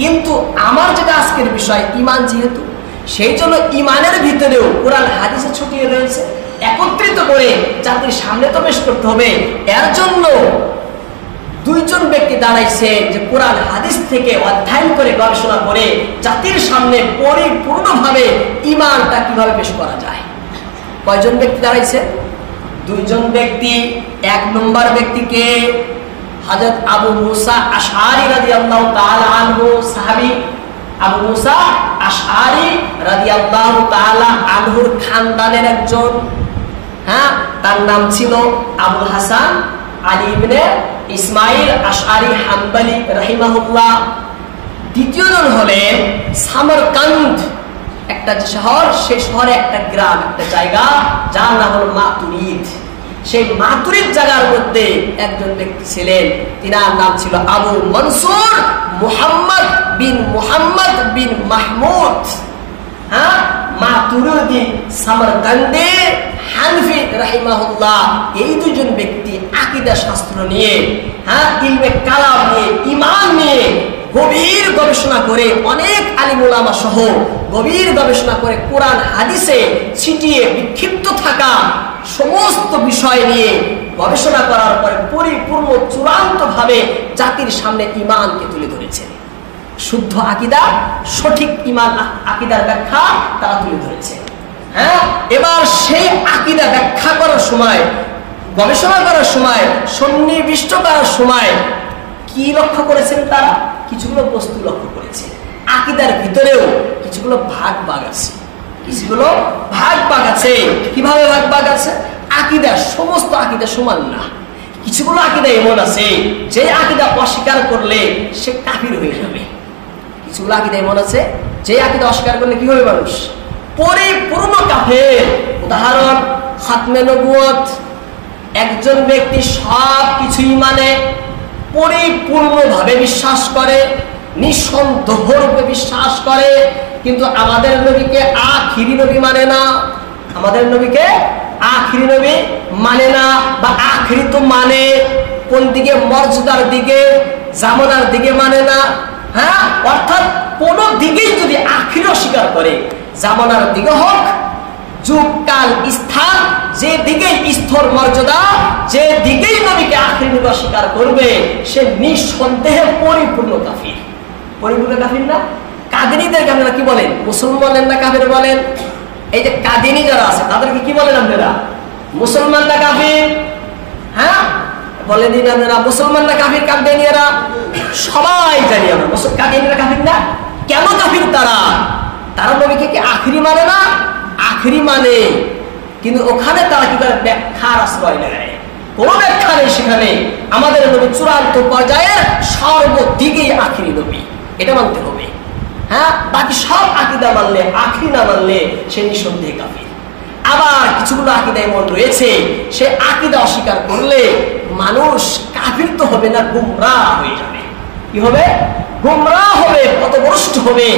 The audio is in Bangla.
কিন্তু আমার যেটা আজকের বিষয় ইমান, যেহেতু সেই জন্য ইমানের ভিতরেও কোরআন হাদিসে ছড়িয়ে রয়েছে, একত্রিত করে জাতির সামনে তো পেশ করতে হবে। এর জন্য দুইজন ব্যক্তি দাঁড়াইছে যে কোরআন হাদিস থেকে অধ্যয়ন করে গবেষণা করে জাতির সামনে পরিপূর্ণভাবে ইমানটা কিভাবে পেশ করা যায়। কয়জন ব্যক্তি দাঁড়াইছে? দুইজন ব্যক্তি। এক নম্বর ব্যক্তিকে হযরত আবু মুসা আশআরী রাদিয়াল্লাহু তাআলা আনহু, সাহাবী আবু মুসা আশআরী রাদিয়াল্লাহু তাআলা আনহুর খানদানের একজন, তার নাম ছিল আবুল হাসান আলী ইবনে ইসমাইল আশআরী হাম্বলী রাহিমাহুল্লাহ। দ্বিতীয়জন হলেন সামরকান্দ, একটা শহর, সেই শহরে একটা গ্রাম, একটা জায়গা, যার নাম হলো মাতুরিদ। সেই মাতুরিদ জায়গার মধ্যে একজন ব্যক্তি ছিলেন, তিনার নাম ছিল আবু মনসুর মুহাম্মদ বিন মাহমুদ। মাতুরিদি সামরকান্দে হানফি রাহিমাহুল্লাহ। এই দুজন ব্যক্তি আকীদা শাস্ত্র নিয়ে, ইলমে কালাম নিয়ে, ঈমান নিয়ে গভীর গবেষণা করে, অনেক আলিম উলামা সহ গভীর গবেষণা করে কোরআন হাদিসে ছিটিয়ে বিক্ষিপ্ত থাকা সমস্ত বিষয় নিয়ে গবেষণা করার পরে পরিপূর্ণ চূড়ান্তভাবে জাতির সামনে ঈমানকে তুলে ধরেছে। শুদ্ধ আকীদা, সঠিক ঈমান আকীদার ব্যাখ্যা তারা তুলে ধরেছে। এবার সেই আকীদা ব্যাখ্যা করার সময়, গবেষণা করার সময়, সন্নিবিষ্ট করার সময় কি লক্ষ্য করেছেন তারা? কিছুগুলো বস্তু লক্ষ্য করেছে। আকীদার ভিতরেও কিছুগুলো ভাগ আছে, কিছুগুলো ভাগ আছে। কিভাবে ভাগ আছে? আকীদা, সমস্ত আকীদা সমান না। কিছুগুলো আকীদা এমন আছে যে আকীদা অস্বীকার করলে সে কাফির হয়ে যাবে। কিছুগুলো আকীদা এমন আছে যে আকীদা অস্বীকার করলে কি হবে? মানুষ পরিপূর্ণ কাফের। উদাহরণ, খাতমে নবুয়ত। একজন ব্যক্তি সব কিছুই মানে, পরিপূর্ণভাবে বিশ্বাস করে, নিঃসন্দেহ রূপে বিশ্বাস করে, কিন্তু আমাদের নবীকে আখিরি নবী মানে না। আমাদের নবীকে আখিরি নবী মানে না, বা আখিরি তো মানে কোন দিকে? মর্যাদার দিকে, জামানার দিকে মানে না। অর্থাৎ কোন দিকেই যদি আখিরি অস্বীকার করে, জামানার দিকে হোক, যুগ কাল স্থান, যে দিকেই স্তর মর্যাদা, যে দিকেই নবীকে আখিরি নবী অস্বীকার করবে, সে নিঃসন্দেহে পরিপূর্ণ কাফির। পরিপূর্ণ কাফির না? কাদিনীদেরকে আপনারা কি বলেন? মুসলমান বলেন না কাফির বলেন? এই যে কাদিনী যারা আছে তাদেরকে কি বলেন আপনারা? মুসলমান না কাফির? বলে দিন আপনারা, মুসলমান না কাফির কাদিনীরা? সবাই জানি আমরা কাদিনীরা কাফির না। কেন কাফির তারা? তারা নবীকে কি আখিরি মানে না? আখিরি মানে, কিন্তু ওখানে তারা কি করে? ব্যাখ্যার আশ্রয় নেয়। কোন ব্যাখ্যা নেই সেখানে। আমাদের নবী চূড়ান্ত পর্যায়ে সর্বদিকেই আখিরি নবী, এটা মানতে হবে। বাকি সব আকীদা মানলে, আখিরি না মানলে সে নিঃসন্দেহে কাফির। আবার কিছুগুলো আকীদা এমন রয়েছে, সে আকীদা অস্বীকার করলে মানুষ কাফির তো হবে না, গুমরাহ হয়ে যাবে। কি হবে? গুমরাহ হবে, পথভ্রষ্ট হবে।